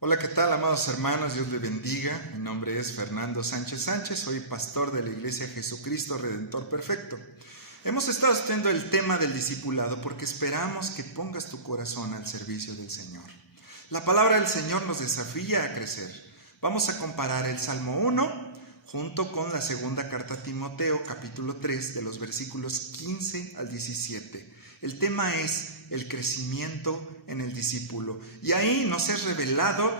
Hola, ¿qué tal, amados hermanos? Dios les bendiga. Mi nombre es Fernando Sánchez Sánchez, soy pastor de la Iglesia Jesucristo Redentor Perfecto. Hemos estado estudiando el tema del discipulado porque esperamos que pongas tu corazón al servicio del Señor. La palabra del Señor nos desafía a crecer. Vamos a comparar el Salmo 1 junto con la segunda carta a Timoteo, capítulo 3, de los versículos 15 al 17. El tema es el crecimiento en el discípulo. Y ahí nos es revelado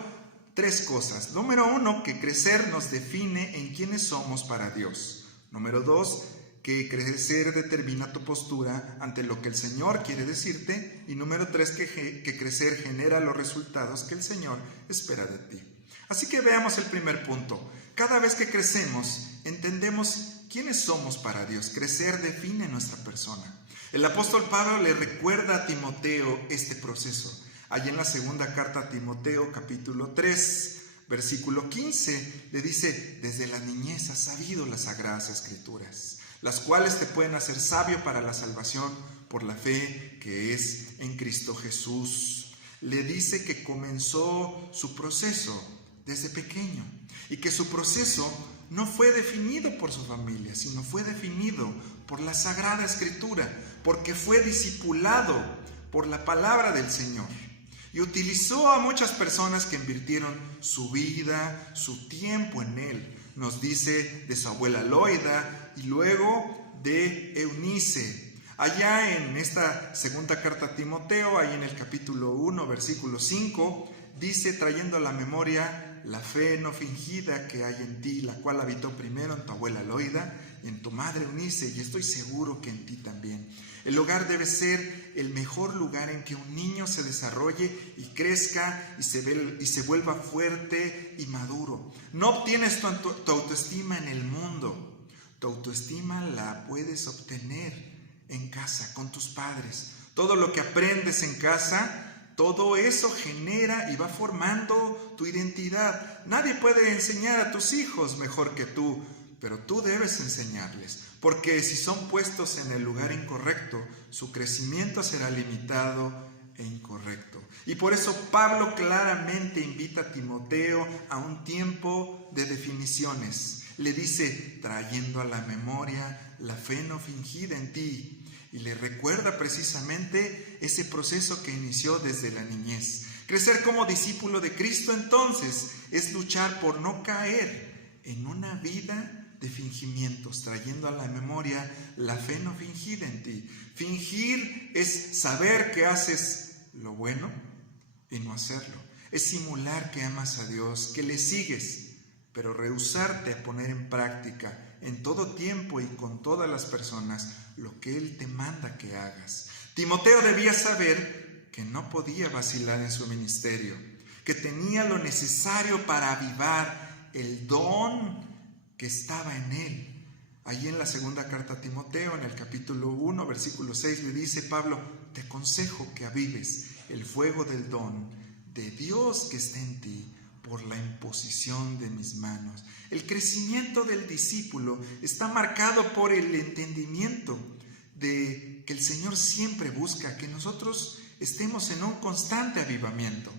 tres cosas. Número 1, que crecer nos define en quiénes somos para Dios. Número 2, que crecer determina tu postura ante lo que el Señor quiere decirte. Y número 3, que crecer genera los resultados que el Señor espera de ti. Así que veamos el primer punto. Cada vez que crecemos, entendemos quiénes somos para Dios. Crecer define nuestra persona. El apóstol Pablo le recuerda a Timoteo este proceso. Allí en la segunda carta a Timoteo, capítulo 3, versículo 15, le dice: desde la niñez has sabido las sagradas escrituras, las cuales te pueden hacer sabio para la salvación por la fe que es en Cristo Jesús. Le dice que comenzó su proceso desde pequeño y que su proceso no fue definido por su familia, sino fue definido por la Sagrada Escritura, porque fue discipulado por la palabra del Señor. Y utilizó a muchas personas que invirtieron su vida, su tiempo en él. Nos dice de su abuela Loida y luego de Eunice. Allá en esta segunda carta a Timoteo, ahí en el capítulo 1, versículo 5, dice, trayendo a la memoria la fe no fingida que hay en ti, la cual habitó primero en tu abuela Loida y en tu madre Eunice, y estoy seguro que en ti también. El hogar debe ser el mejor lugar en que un niño se desarrolle y crezca y se vuelva fuerte y maduro. No obtienes tu autoestima en el mundo. Tu autoestima la puedes obtener en casa, con tus padres. Todo lo que aprendes en casa, todo eso genera y va formando tu identidad. Nadie puede enseñar a tus hijos mejor que tú, pero tú debes enseñarles, porque si son puestos en el lugar incorrecto, su crecimiento será limitado e incorrecto. Y por eso Pablo claramente invita a Timoteo a un tiempo de definiciones. Le dice, trayendo a la memoria la fe no fingida en ti. Y le recuerda precisamente ese proceso que inició desde la niñez. Crecer como discípulo de Cristo entonces es luchar por no caer en una vida de fingimientos, trayendo a la memoria la fe no fingida en ti. Fingir es saber que haces lo bueno y no hacerlo. Es simular que amas a Dios, que le sigues, pero rehusarte a poner en práctica en todo tiempo y con todas las personas lo que Él te manda que hagas. Timoteo debía saber que no podía vacilar en su ministerio, que tenía lo necesario para avivar el don que estaba en él. Allí en la segunda carta a Timoteo, en el capítulo 1, versículo 6, le dice Pablo: te aconsejo que avives el fuego del don de Dios que está en ti por la imposición de mis manos. El crecimiento del discípulo está marcado por el entendimiento de que el Señor siempre busca que nosotros estemos en un constante avivamiento.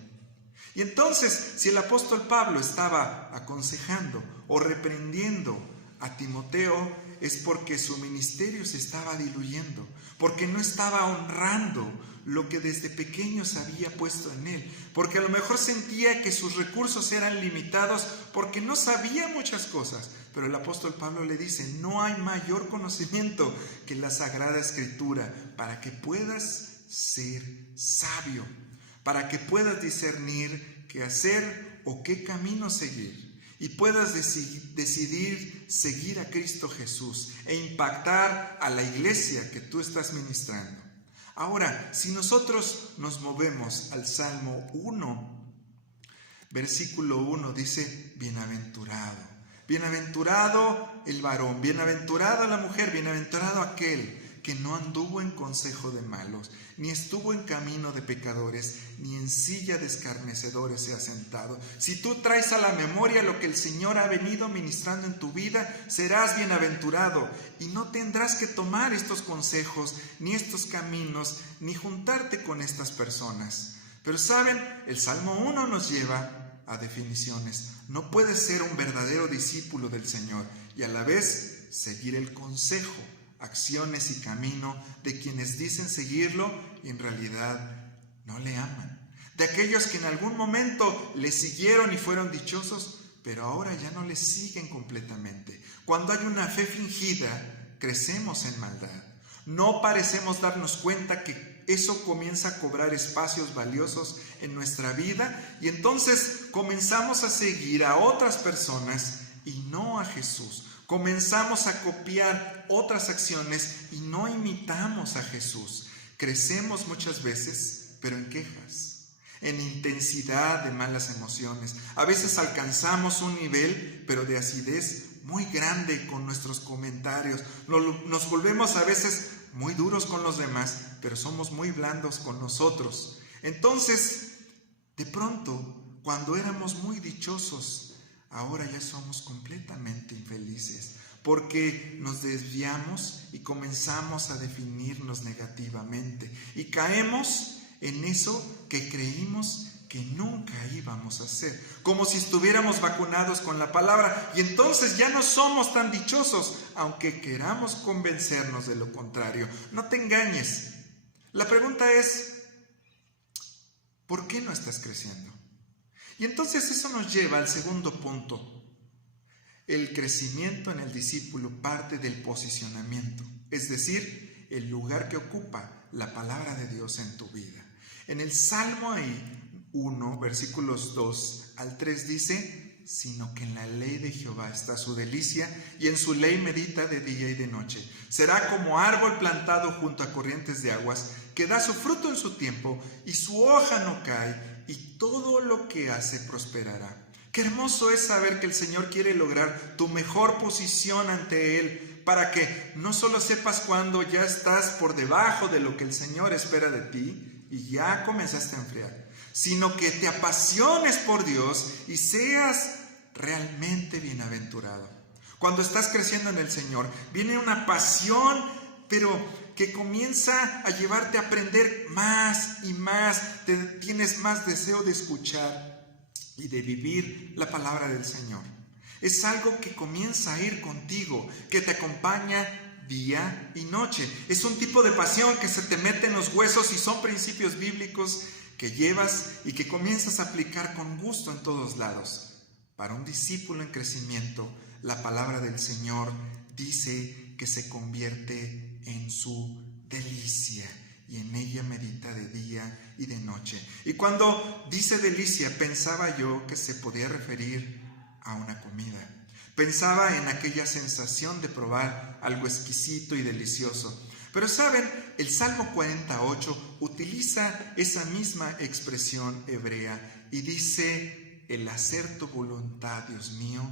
Y entonces, si el apóstol Pablo estaba aconsejando o reprendiendo a Timoteo, es porque su ministerio se estaba diluyendo, porque no estaba honrando lo que desde pequeño se había puesto en él, porque a lo mejor sentía que sus recursos eran limitados porque no sabía muchas cosas. Pero el apóstol Pablo le dice: no hay mayor conocimiento que la Sagrada Escritura para que puedas ser sabio, para que puedas discernir qué hacer o qué camino seguir, y puedas decidir seguir a Cristo Jesús e impactar a la iglesia que tú estás ministrando. Ahora, si nosotros nos movemos al Salmo 1, versículo 1, dice: bienaventurado. Bienaventurado el varón, bienaventurada la mujer, bienaventurado aquel que no anduvo en consejo de malos, ni estuvo en camino de pecadores, ni en silla de escarnecedores se ha sentado. Si tú traes a la memoria lo que el Señor ha venido ministrando en tu vida, serás bienaventurado y no tendrás que tomar estos consejos, ni estos caminos, ni juntarte con estas personas. Pero saben, el Salmo 1 nos lleva a definiciones. No puedes ser un verdadero discípulo del Señor y a la vez seguir el consejo, acciones y camino de quienes dicen seguirlo y en realidad no le aman. De aquellos que en algún momento le siguieron y fueron dichosos, pero ahora ya no le siguen completamente. Cuando hay una fe fingida, crecemos en maldad. No parecemos darnos cuenta que eso comienza a cobrar espacios valiosos en nuestra vida y entonces comenzamos a seguir a otras personas y no a Jesús. Comenzamos a copiar otras acciones y no imitamos a Jesús. Crecemos muchas veces, pero en quejas, en intensidad de malas emociones. A veces alcanzamos un nivel, pero de acidez muy grande con nuestros comentarios. Nos volvemos a veces muy duros con los demás, pero somos muy blandos con nosotros. Entonces, de pronto, cuando éramos muy dichosos, ahora ya somos completamente infelices, porque nos desviamos y comenzamos a definirnos negativamente y caemos en eso que creímos que nunca íbamos a hacer, como si estuviéramos vacunados con la palabra, y entonces ya no somos tan dichosos, aunque queramos convencernos de lo contrario. No te engañes. La pregunta es, ¿por qué no estás creciendo? Y entonces eso nos lleva al segundo punto. El crecimiento en el discípulo parte del posicionamiento, es decir, el lugar que ocupa la palabra de Dios en tu vida. En el Salmo 1, versículos 2 al 3 dice: sino que en la ley de Jehová está su delicia, y en su ley medita de día y de noche. Será como árbol plantado junto a corrientes de aguas, que da su fruto en su tiempo, y su hoja no cae, y todo lo que hace prosperará. Qué hermoso es saber que el Señor quiere lograr tu mejor posición ante Él, para que no solo sepas cuando ya estás por debajo de lo que el Señor espera de ti, y ya comenzaste a enfriar, sino que te apasiones por Dios y seas realmente bienaventurado. Cuando estás creciendo en el Señor, viene una pasión, pero que comienza a llevarte a aprender más y más. Tienes más deseo de escuchar y de vivir la palabra del Señor. Es algo que comienza a ir contigo, que te acompaña día y noche. Es un tipo de pasión que se te mete en los huesos y son principios bíblicos que llevas y que comienzas a aplicar con gusto en todos lados. Para un discípulo en crecimiento, la palabra del Señor dice que se convierte en su delicia y en ella medita de día y de noche. Y cuando dice delicia, pensaba yo que se podía referir a una comida. Pensaba en aquella sensación de probar algo exquisito y delicioso. Pero saben, el Salmo 48 utiliza esa misma expresión hebrea y dice: el hacer tu voluntad, Dios mío,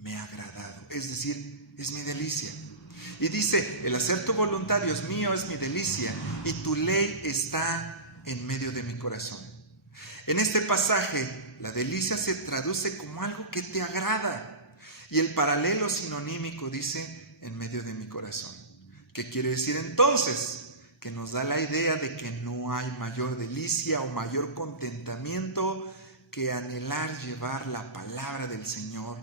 me ha agradado. Es decir, es mi delicia. Y dice: el hacer tu voluntad, Dios mío, es mi delicia, y tu ley está en medio de mi corazón. En este pasaje, la delicia se traduce como algo que te agrada. Y el paralelo sinonímico dice: en medio de mi corazón. ¿Qué quiere decir entonces? Que nos da la idea de que no hay mayor delicia o mayor contentamiento que anhelar llevar la palabra del Señor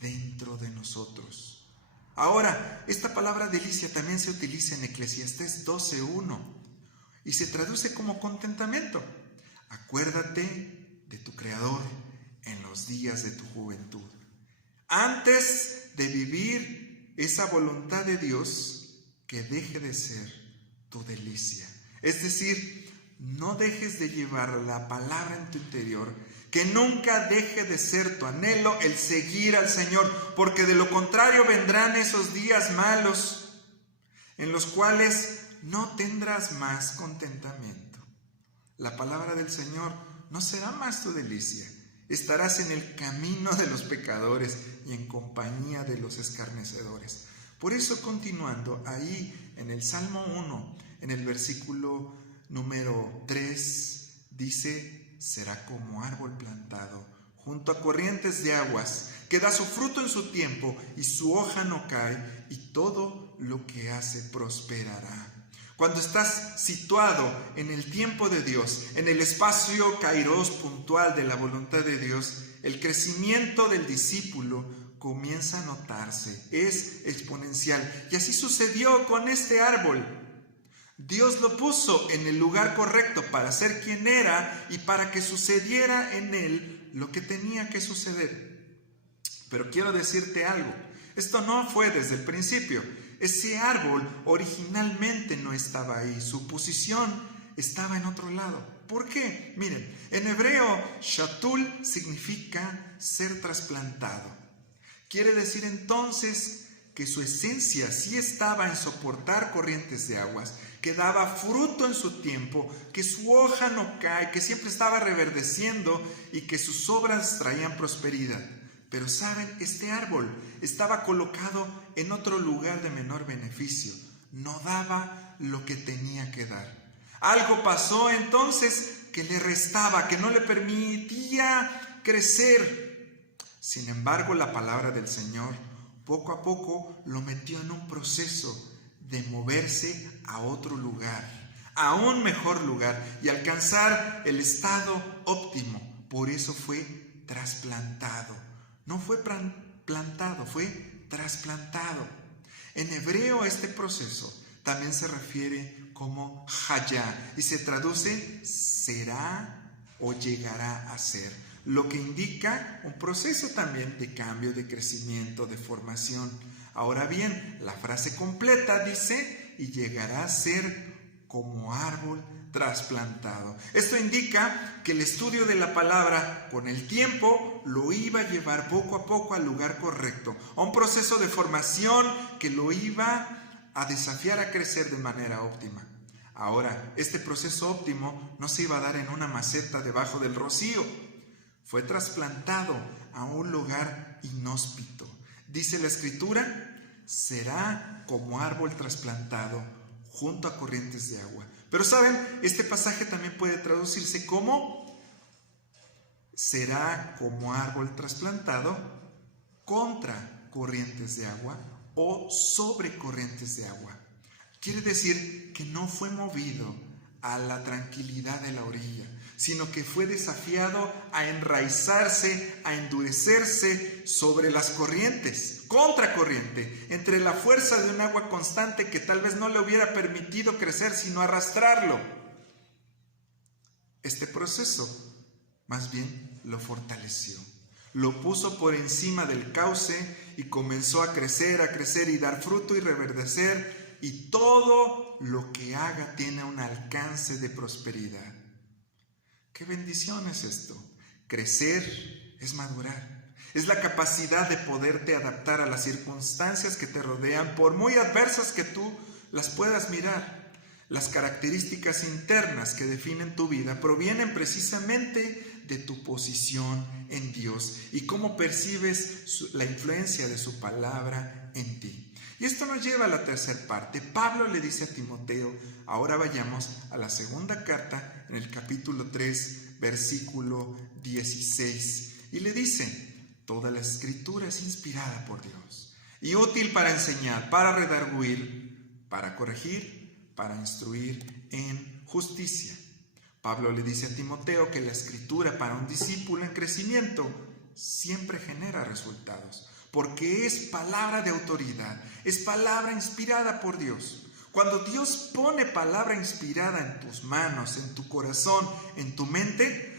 dentro de nosotros. Ahora, esta palabra delicia también se utiliza en Eclesiastés 12:1 y se traduce como contentamiento. Acuérdate de tu Creador en los días de tu juventud. Antes de vivir esa voluntad de Dios, que deje de ser tu delicia. Es decir, no dejes de llevar la palabra en tu interior, que nunca deje de ser tu anhelo el seguir al Señor, porque de lo contrario vendrán esos días malos en los cuales no tendrás más contentamiento. La palabra del Señor no será más tu delicia. Estarás en el camino de los pecadores y en compañía de los escarnecedores. Por eso, continuando ahí en el Salmo 1, en el versículo número 3, dice: será como árbol plantado junto a corrientes de aguas, que da su fruto en su tiempo y su hoja no cae, y todo lo que hace prosperará. Cuando estás situado en el tiempo de Dios, en el espacio kairos puntual de la voluntad de Dios, el crecimiento del discípulo comienza a notarse, es exponencial. Y así sucedió con este árbol. Dios lo puso en el lugar correcto para ser quien era y para que sucediera en él lo que tenía que suceder. Pero quiero decirte algo, esto no fue desde el principio. Ese árbol originalmente no estaba ahí, su posición estaba en otro lado. ¿Por qué? Miren, en hebreo, shatul significa ser trasplantado. Quiere decir entonces que su esencia sí estaba en soportar corrientes de aguas, que daba fruto en su tiempo, que su hoja no cae, que siempre estaba reverdeciendo y que sus obras traían prosperidad. Pero saben, este árbol estaba colocado en otro lugar de menor beneficio. No daba lo que tenía que dar. Algo pasó entonces que le restaba, que no le permitía crecer. Sin embargo, la palabra del Señor poco a poco lo metió en un proceso de moverse a otro lugar, a un mejor lugar y alcanzar el estado óptimo. Por eso fue trasplantado. No fue plantado, fue trasplantado. En hebreo este proceso también se refiere como hayá y se traduce será o llegará a ser, lo que indica un proceso también de cambio, de crecimiento, de formación. Ahora bien, la frase completa dice y llegará a ser como árbol trasplantado. Esto indica que el estudio de la palabra con el tiempo lo iba a llevar poco a poco al lugar correcto, a un proceso de formación que lo iba a desafiar a crecer de manera óptima. Ahora, este proceso óptimo no se iba a dar en una maceta debajo del rocío. Fue trasplantado a un lugar inhóspito. Dice la Escritura, será como árbol trasplantado junto a corrientes de agua. Pero saben, este pasaje también puede traducirse como será como árbol trasplantado contra corrientes de agua o sobre corrientes de agua. Quiere decir que no fue movido a la tranquilidad de la orilla, sino que fue desafiado a enraizarse, a endurecerse sobre las corrientes, contracorriente, entre la fuerza de un agua constante que tal vez no le hubiera permitido crecer, sino arrastrarlo. Este proceso, más bien, lo fortaleció, lo puso por encima del cauce y comenzó a crecer y dar fruto y reverdecer, y todo lo que haga tiene un alcance de prosperidad. ¡Qué bendición es esto! Crecer es madurar. Es la capacidad de poderte adaptar a las circunstancias que te rodean, por muy adversas que tú las puedas mirar. Las características internas que definen tu vida provienen precisamente de tu posición en Dios y cómo percibes la influencia de su palabra en ti. Y esto nos lleva a la tercera parte. Pablo le dice a Timoteo, ahora vayamos a la segunda carta en el capítulo 3, versículo 16. Y le dice, toda la escritura es inspirada por Dios y útil para enseñar, para redarguir, para corregir, para instruir en justicia. Pablo le dice a Timoteo que la escritura para un discípulo en crecimiento siempre genera resultados, porque es palabra de autoridad, es palabra inspirada por Dios. Cuando Dios pone palabra inspirada en tus manos, en tu corazón, en tu mente,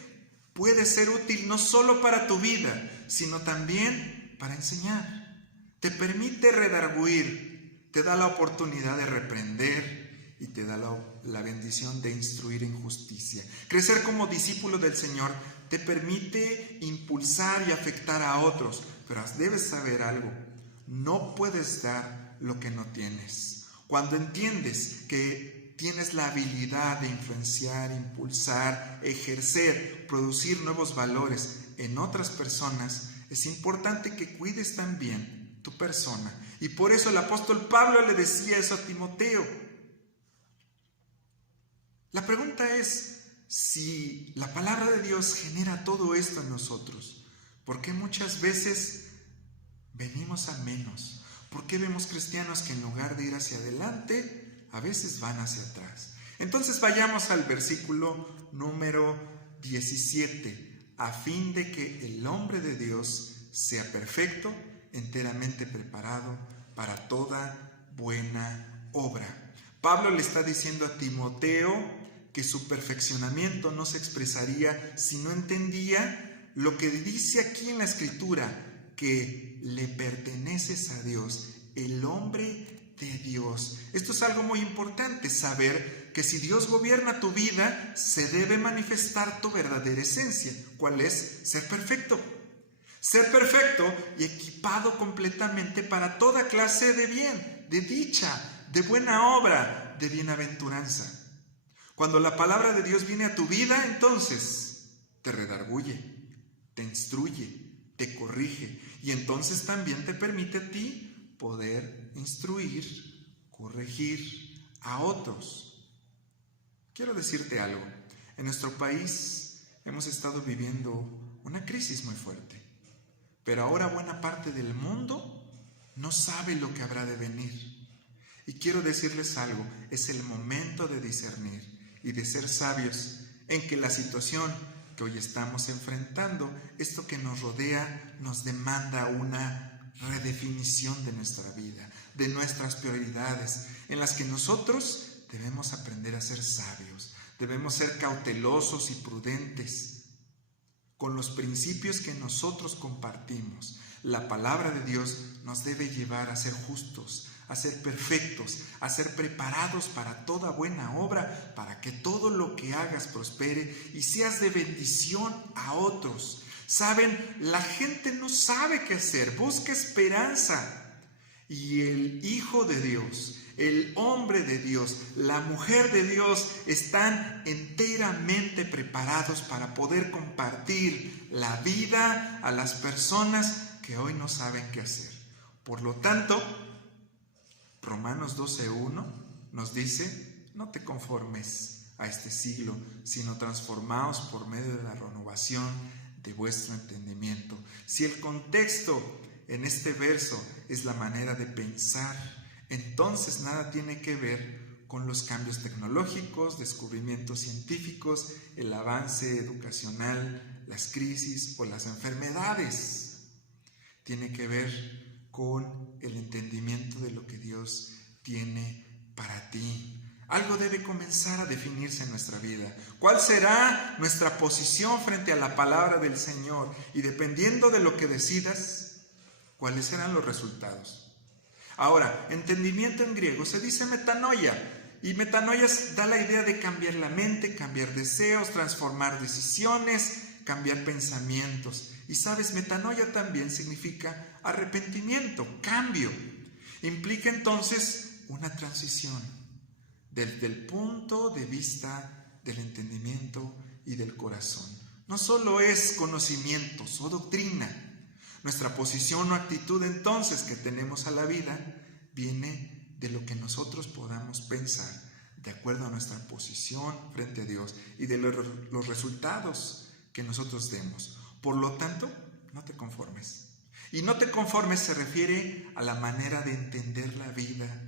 puede ser útil no solo para tu vida, sino también para enseñar. Te permite redarguir, te da la oportunidad de reprender y te da la bendición de instruir en justicia. Crecer como discípulo del Señor te permite impulsar y afectar a otros, pero debes saber algo, no puedes dar lo que no tienes. Cuando entiendes que tienes la habilidad de influenciar, impulsar, ejercer, producir nuevos valores en otras personas, es importante que cuides también tu persona. Y por eso el apóstol Pablo le decía eso a Timoteo. La pregunta es, si la palabra de Dios genera todo esto en nosotros, ¿por qué muchas veces venimos a menos? ¿Por qué vemos cristianos que en lugar de ir hacia adelante, a veces van hacia atrás. Entonces vayamos al versículo número 17. A fin de que el hombre de Dios sea perfecto, enteramente preparado para toda buena obra. Pablo le está diciendo a Timoteo que su perfeccionamiento no se expresaría si no entendía lo que dice aquí en la Escritura, que le perteneces a Dios, el hombre de Dios. Esto es algo muy importante, saber que si Dios gobierna tu vida, se debe manifestar tu verdadera esencia. ¿Cuál es? Ser perfecto. Ser perfecto y equipado completamente para toda clase de bien, de dicha, de buena obra, de bienaventuranza. Cuando la palabra de Dios viene a tu vida, entonces te redarguye, te instruye, te corrige y entonces también te permite a ti poder instruir, corregir a otros. Quiero decirte algo. En nuestro país hemos estado viviendo una crisis muy fuerte, pero ahora buena parte del mundo no sabe lo que habrá de venir. Y quiero decirles algo, es el momento de discernir y de ser sabios en que la situación que hoy estamos enfrentando, esto que nos rodea, nos demanda una redefinición de nuestra vida, de nuestras prioridades, en las que nosotros debemos aprender a ser sabios, debemos ser cautelosos y prudentes con los principios que nosotros compartimos. La palabra de Dios nos debe llevar a ser justos, a ser perfectos, a ser preparados para toda buena obra, para que todo lo que hagas prospere y seas de bendición a otros. Saben, la gente no sabe qué hacer, busca esperanza. Y el Hijo de Dios, el hombre de Dios, la mujer de Dios están enteramente preparados para poder compartir la vida a las personas que hoy no saben qué hacer. Por lo tanto, Romanos 12:1 nos dice: no te conformes a este siglo, sino transformaos por medio de la renovación de vuestro entendimiento. Si el contexto en este verso es la manera de pensar, entonces nada tiene que ver con los cambios tecnológicos, descubrimientos científicos, el avance educacional, las crisis o las enfermedades. Tiene que ver con el entendimiento de lo que Dios tiene para ti. Algo debe comenzar a definirse en nuestra vida. ¿Cuál será nuestra posición frente a la palabra del Señor? Y dependiendo de lo que decidas, ¿cuáles serán los resultados? Ahora, entendimiento en griego se dice metanoia. Y metanoia da la idea de cambiar la mente, cambiar deseos, transformar decisiones, cambiar pensamientos. Y sabes, metanoia también significa arrepentimiento, cambio. Implica entonces una transición desde el punto de vista del entendimiento y del corazón. No solo es conocimientos o doctrina. Nuestra posición o actitud entonces que tenemos a la vida viene de lo que nosotros podamos pensar de acuerdo a nuestra posición frente a Dios y de los resultados que nosotros demos. Por lo tanto, no te conformes. Y no te conformes se refiere a la manera de entender la vida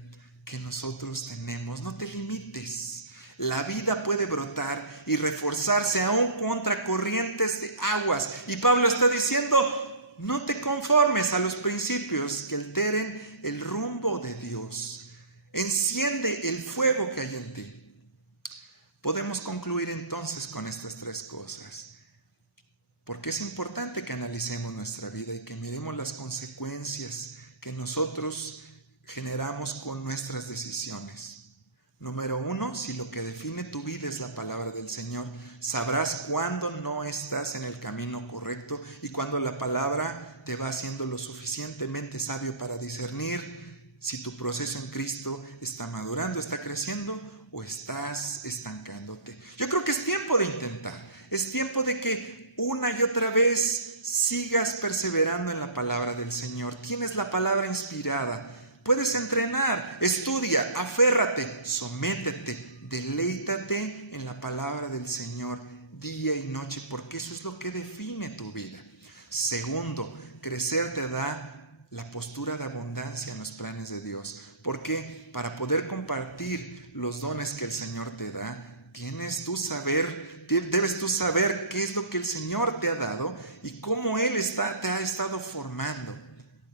que nosotros tenemos. No te limites. La vida puede brotar y reforzarse aún contra corrientes de aguas. Y Pablo está diciendo: no te conformes a los principios que alteren el rumbo de Dios. Enciende el fuego que hay en ti. Podemos concluir entonces con estas tres cosas. Porque es importante que analicemos nuestra vida y que miremos las consecuencias que nosotros generamos con nuestras decisiones. Número 1, si lo que define tu vida es la palabra del Señor, sabrás cuándo no estás en el camino correcto y cuándo la palabra te va haciendo lo suficientemente sabio para discernir si tu proceso en Cristo está madurando, está creciendo o estás estancándote. Yo creo que es tiempo de intentar, es tiempo de que una y otra vez sigas perseverando en la palabra del Señor. Tienes la palabra inspirada, puedes entrenar, estudia, aférrate, sométete, deleítate en la palabra del Señor día y noche, porque eso es lo que define tu vida. Segundo, crecer te da la postura de abundancia en los planes de Dios. Porque para poder compartir los dones que el Señor te da, debes tú saber qué es lo que el Señor te ha dado y cómo Él te ha estado formando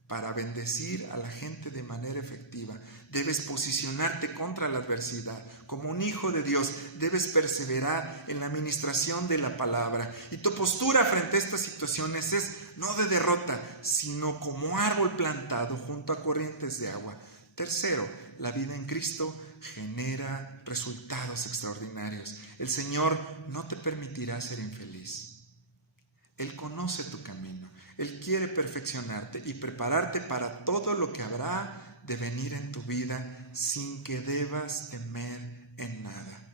para bendecir a la gente de manera efectiva. Debes posicionarte contra la adversidad. Como un hijo de Dios, debes perseverar en la administración de la palabra. Y tu postura frente a estas situaciones es no de derrota, sino como árbol plantado junto a corrientes de agua. Tercero, la vida en Cristo genera resultados extraordinarios. El Señor no te permitirá ser infeliz. Él conoce tu camino. Él quiere perfeccionarte y prepararte para todo lo que habrá de venir en tu vida sin que debas temer en nada.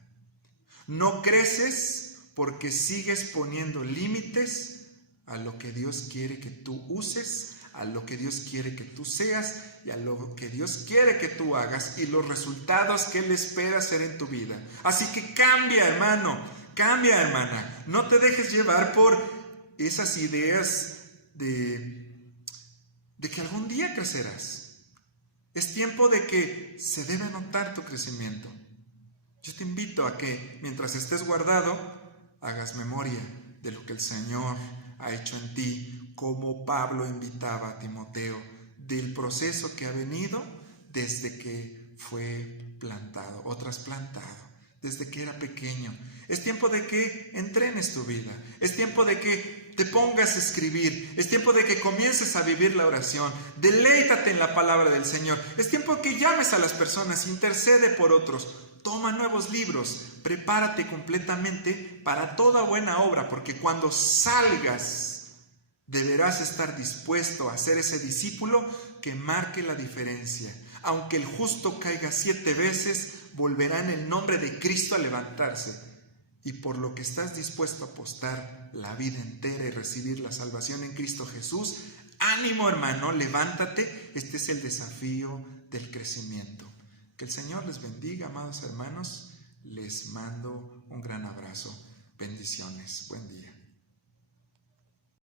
No creces porque sigues poniendo límites a lo que Dios quiere que tú uses, a lo que Dios quiere que tú seas y a lo que Dios quiere que tú hagas y los resultados que Él espera hacer en tu vida. Así que cambia, hermano, cambia, hermana. No te dejes llevar por esas ideas de que algún día crecerás. Es tiempo de que se debe notar tu crecimiento. Yo te invito a que mientras estés guardado, hagas memoria de lo que el Señor ha hecho en ti, como Pablo invitaba a Timoteo, del proceso que ha venido desde que fue plantado o trasplantado, desde que era pequeño. Es tiempo de que entrenes tu vida. Es tiempo de que te pongas a escribir. Es tiempo de que comiences a vivir la oración. Deleítate en la palabra del Señor. Es tiempo que llames a las personas, intercede por otros. Toma nuevos libros. Prepárate completamente para toda buena obra, porque cuando salgas deberás estar dispuesto a ser ese discípulo que marque la diferencia. Aunque el justo caiga 7 veces, volverá en el nombre de Cristo a levantarse. Y por lo que estás dispuesto a apostar la vida entera y recibir la salvación en Cristo Jesús, ánimo, hermano, levántate. Este es el desafío del crecimiento. Que el Señor les bendiga, amados hermanos. Les mando un gran abrazo. Bendiciones.